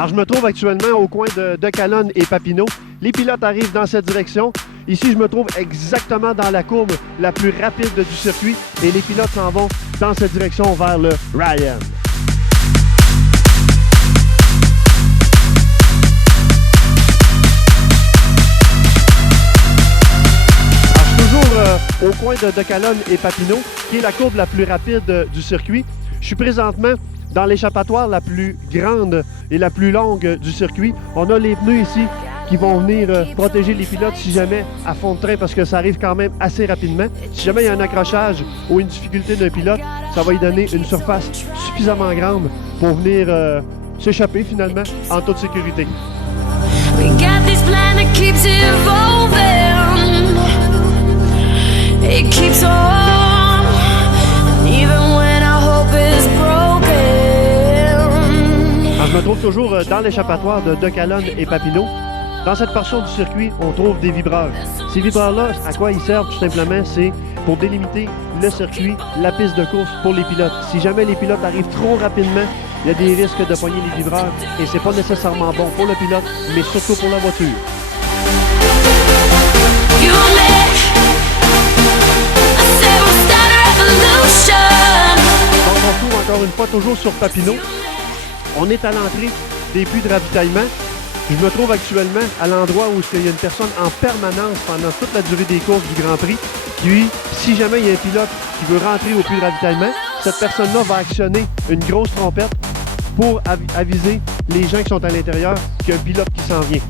Alors, je me trouve actuellement au coin de Calonne et Papineau. Les pilotes arrivent dans cette direction. Ici, je me trouve exactement dans la courbe la plus rapide du circuit et les pilotes s'en vont dans cette direction vers le Ryan. Alors, je suis toujours au coin de Calonne et Papineau, qui est la courbe la plus rapide du circuit. Je suis présentement dans l'échappatoire la plus grande et la plus longue du circuit. On a les pneus ici qui vont venir protéger les pilotes si jamais à fond de train, parce que ça arrive quand même assez rapidement. Si jamais il y a un accrochage ou une difficulté d'un pilote, ça va lui donner une surface suffisamment grande pour venir s'échapper finalement en toute sécurité. We got this plan that keeps evolving. It keeps on, even when our hope is broken. Alors, je me trouve toujours dans l'échappatoire de Calonne et Papineau. Dans cette portion du circuit, on trouve des vibreurs. Ces vibreurs-là, à quoi ils servent tout simplement, c'est pour délimiter le circuit, la piste de course pour les pilotes. Si jamais les pilotes arrivent trop rapidement, il y a des risques de pogner les vibreurs et c'est pas nécessairement bon pour le pilote, mais surtout pour la voiture. Donc on se trouve encore une fois toujours sur Papineau. On est à l'entrée des puits de ravitaillement. Je me trouve actuellement à l'endroit où il y a une personne en permanence pendant toute la durée des courses du Grand Prix. Puis, si jamais il y a un pilote qui veut rentrer au puits de ravitaillement, cette personne-là va actionner une grosse trompette pour aviser les gens qui sont à l'intérieur qu'il y a un pilote qui s'en vient.